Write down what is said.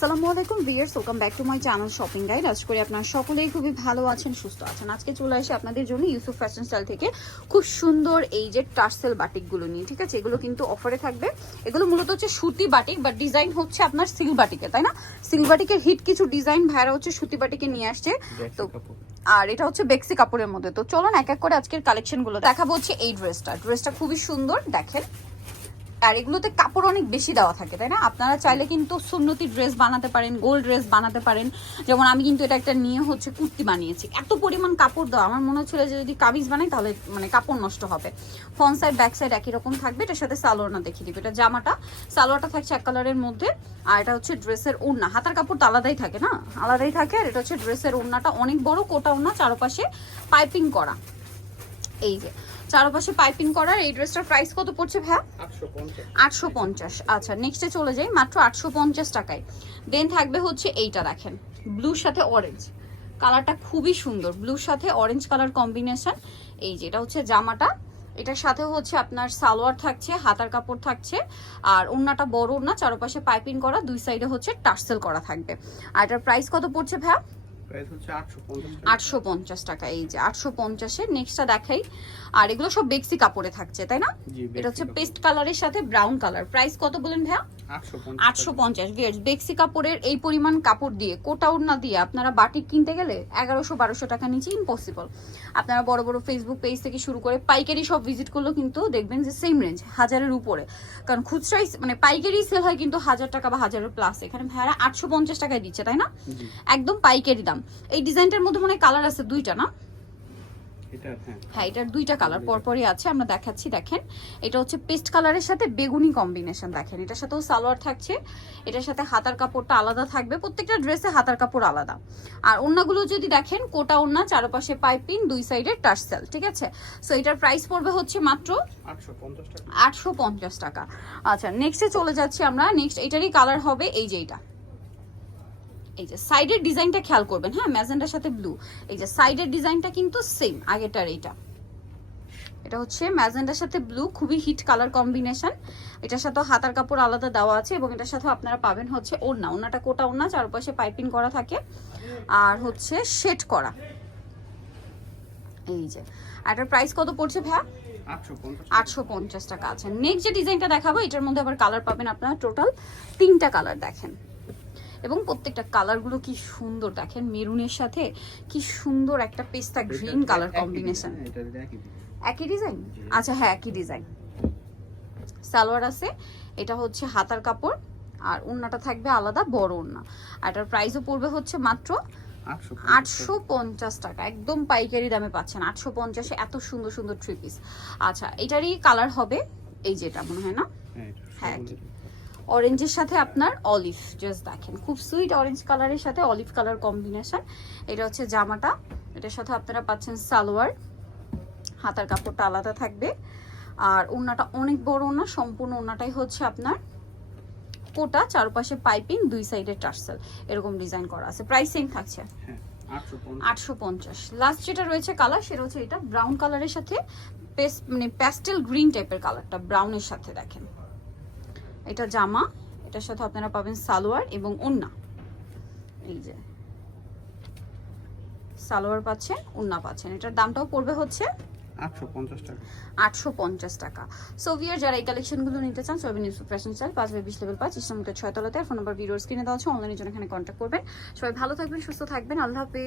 আসসালামু আলাইকুম viewers welcome back to my channel shopping guide. আজ করে আপনারা সকলেই খুবই ভালো আছেন সুস্থ আছেন। আজকে চলে আসি আপনাদের জন্য ইউসুফ ফ্যাশন স্টাইল থেকে খুব সুন্দর এই যে টার্সেল বাটিকগুলো নিয়ে ঠিক আছে? এগুলো কিন্তু অফারে থাকবে। এগুলো মূলত হচ্ছে সুতি বাটিক বাট ডিজাইন হচ্ছে আপনার সিল বাটিকে তাই না? সিল বাটিকের হিট কিছু ডিজাইন ভাইরা হচ্ছে সুতি বাটিকে নিয়ে আসছে। তো আর এটা হচ্ছে বেক্সি কাপড়ের মধ্যে। তো চলুন এক এক করে আজকের কালেকশনগুলো দেখাবো হচ্ছে এই ড্রেসটা ড্রেসটা খুবই সুন্দর দেখেন। আর এগুলোতে কাপড় অনেক বেশি দেওয়া থাকে, তাই না? আপনারা চাইলে কিন্তু সুন্নতি ড্রেস বানাতে পারেন গোল ড্রেস বানাতে পারেন। যেমন আমি কিন্তু এটা একটা নিয়ে হচ্ছে কুর্তি বানিয়েছি। এত পরিমাণ কাপড় দেওয়া, আমার মনে হচ্ছিল যে যদি কামিজ বানাই তাহলে মানে কাপড় নষ্ট হবে। ফ্রন্ট সাইড ব্যাক সাইড একই রকম থাকবে, এটার সাথে সালোয়ারটা দেখিয়ে দিবে। এটা জামাটা, সালোয়ারটা থাকছে এক কালারের মধ্যে, আর এটা হচ্ছে ড্রেসের ওড়না। হাতার কাপড় তো আলাদাই থাকে, না? আলাদাই থাকে, আর এটা হচ্ছে ড্রেসের ওড়নাটা অনেক বড়, কোটা ওড়না, চারপাশে পাইপিং করা। এই যে চারপাশে পাইপিং করার এই ড্রেসটার প্রাইস কত পড়ছে ভ্যা আটশো পঞ্চাশ। আচ্ছা নেক্সটে চলে যাই মাত্র আটশো পঞ্চাশ টাকায়। দেন থাকবে হচ্ছে এইটা দেখেন ব্লুর সাথে অরেঞ্জ কালারটা খুবই সুন্দর ব্লুর সাথে অরেঞ্জ কালার কম্বিনেশন এই যে এটা হচ্ছে জামাটা। এটার সাথে হচ্ছে আপনার সালোয়ার থাকছে হাতার কাপড় থাকছে আর ওড়নাটা বড় ওড়না চারপাশে পাইপিং করা দুই সাইডে হচ্ছে টার্সেল করা থাকবে। আর এটার প্রাইস কত পড়ছে ভ্যা প্রাইস হচ্ছে 850 আটশো পঞ্চাশ টাকা। এই যে আটশো পঞ্চাশের নেক্সটটা দেখাই। আর এগুলো সব বেক্সি কাপড়ে থাকছে তাই না? এটা হচ্ছে পেস্ট কালারের সাথে ব্রাউন কালার প্রাইস কত বলেন ভাইয়া? আটশো পঞ্চাশ ভিয়ার্স বেক্সি কাপড়ের এই পরিমাণ কাপড় দিয়ে কোটা ওড়না দিয়ে আপনারা বাটিক কিনতে গেলে এগারোশো বারোশো টাকা নিচে ইম্পসিবল আপনারা বড় বড় ফেসবুক পেজ থেকে শুরু করে পাইকারি সব ভিজিট করলেও কিন্তু দেখবেন যে সেম রেঞ্জ হাজারের উপরে। কারণ খুচরাই মানে পাইকারি সেল হয় কিন্তু হাজার টাকা বা হাজারের প্লাস এখানে ভাইয়ারা আটশো পঞ্চাশ টাকায় দিচ্ছে তাই না? একদম পাইকারি দাম। এই ডিজাইনটার মধ্যে মনে কালার আছে দুইটা না? হ্যাঁ। হ্যাঁ এটার দুইটা কালার পরপরই আছে আমরা দেখাচ্ছি দেখেন। এটা হচ্ছে পেস্ট কালারের সাথে বেগুনি কম্বিনেশন দেখেন। এটার সাথেও সালোয়ার থাকছে এটার সাথে হাতার কাপড়টা আলাদা থাকবে প্রত্যেকটা ড্রেসে হাতার কাপড় আলাদা। আর ওড়নাগুলো যদি দেখেন কোটা ওড়না চারপাশে পাইপিং দুই সাইডে টার্সেল ঠিক আছে? সো এটার প্রাইস পড়বে হচ্ছে মাত্র 850 টাকা। আটশো পঞ্চাশ টাকা। আচ্ছা নেক্সটে চলে যাচ্ছি আমরা নেক্সট এটারই কালার হবে এই যে এটা এই যে সাইডের ডিজাইনটা খেয়াল করবেন হ্যাঁ? ম্যাজেন্ডার সাথে ব্লু এই যে সাইডের ডিজাইনটা কিন্তু সেম আগেটার এইটা। এটা হচ্ছে ম্যাজেন্ডার সাথে ব্লু খুবই হিট কালার কম্বিনেশন এটার সাথে হাতার কাপড় আলাদা দেওয়া আছে এবং এটার সাথে আপনারা পাবেন হচ্ছে ওড়না। ওড়নাটা কোটা ওড়না চারপাশে পাইপিং করা থাকে। আর হচ্ছে শেড করা। এই যে। এটার প্রাইস কত পড়ছে 850 আটশো পঞ্চাশ টাকা। আছে। নেক্সট যে ডিজাইনটা দেখাবো এটার মধ্যে আবার কালার পাবেন আপনারা টোটাল তিনটা কালার দেখেন। এবং প্রত্যেকটা কালারগুলো কি সুন্দর। দেখেন মেরুনের সাথে কি সুন্দর একটা পেস্তা গ্রিন কালার কম্বিনেশন একই ডিজাইন আচ্ছা হ্যাঁ একই ডিজাইন সালোয়ার আছে এটা হচ্ছে হাতার কাপড় আর ওড়নাটা থাকবে আলাদা বড় ওড়না। আর এটার প্রাইসও পড়বে হচ্ছে মাত্র আটশো পঞ্চাশ টাকা। একদম পাইকারি দামে পাচ্ছেন আটশো পঞ্চাশে এত সুন্দর সুন্দর থ্রি পিস আচ্ছা এটারই কালার হবে এই যেটা মনে হয় না? হ্যাঁ অরেঞ্জের সাথে আপনার অলিভ জাস্ট দেখেন। খুব সুইট অরেঞ্জ কালারের সাথে অলিভ কালার কম্বিনেশন এটা হচ্ছে জামাটা। এটার সাথে আপনারা পাচ্ছেন সালোয়ার। হাতার কাপড়টা আলাদা থাকবে। আর ওড়নাটা অনেক বড় ওড়না সম্পূর্ণ ওড়নাটাই হচ্ছে আপনার কোটা চারপাশে পাইপিং দুই সাইডে টার্সেল। এরকম ডিজাইন করা আছে। প্রাইস সেম থাকছে। হ্যাঁ 850 আটশো পঞ্চাশ। লাস্ট যেটা রয়েছে কালার সেটা হচ্ছে এটা ব্রাউন কালারের সাথে পেস্ট মানে প্যাস্টেল গ্রিন টাইপের কালারটা ব্রাউনের সাথে দেখেন। এটা জামা এটার সাথে আপনারা পাবেন সালোয়ার এবং ওন্না এই যে। সালোয়ার পাচ্ছেন ওন্না পাচ্ছেন। এটার দামটাও পড়বে হচ্ছে 850 টাকা। আটশো পঞ্চাশ টাকা। সোভিয়ার যারা এই কালেকশনগুলো নিতে চান সোভিয়ার নিউজ ফ্যাশন স্টাইল পাঁচ বাই বিশ লেভেল পাঁচ ইসলামকে ছয় তলাতে ফোন নাম্বার ভিডিওর স্ক্রিনে দেওয়া আছে জন্য এখানে কন্ট্যাক্ট করবেন। সবাই ভালো থাকবেন সুস্থ থাকবেন আল্লাহ হাফেজ।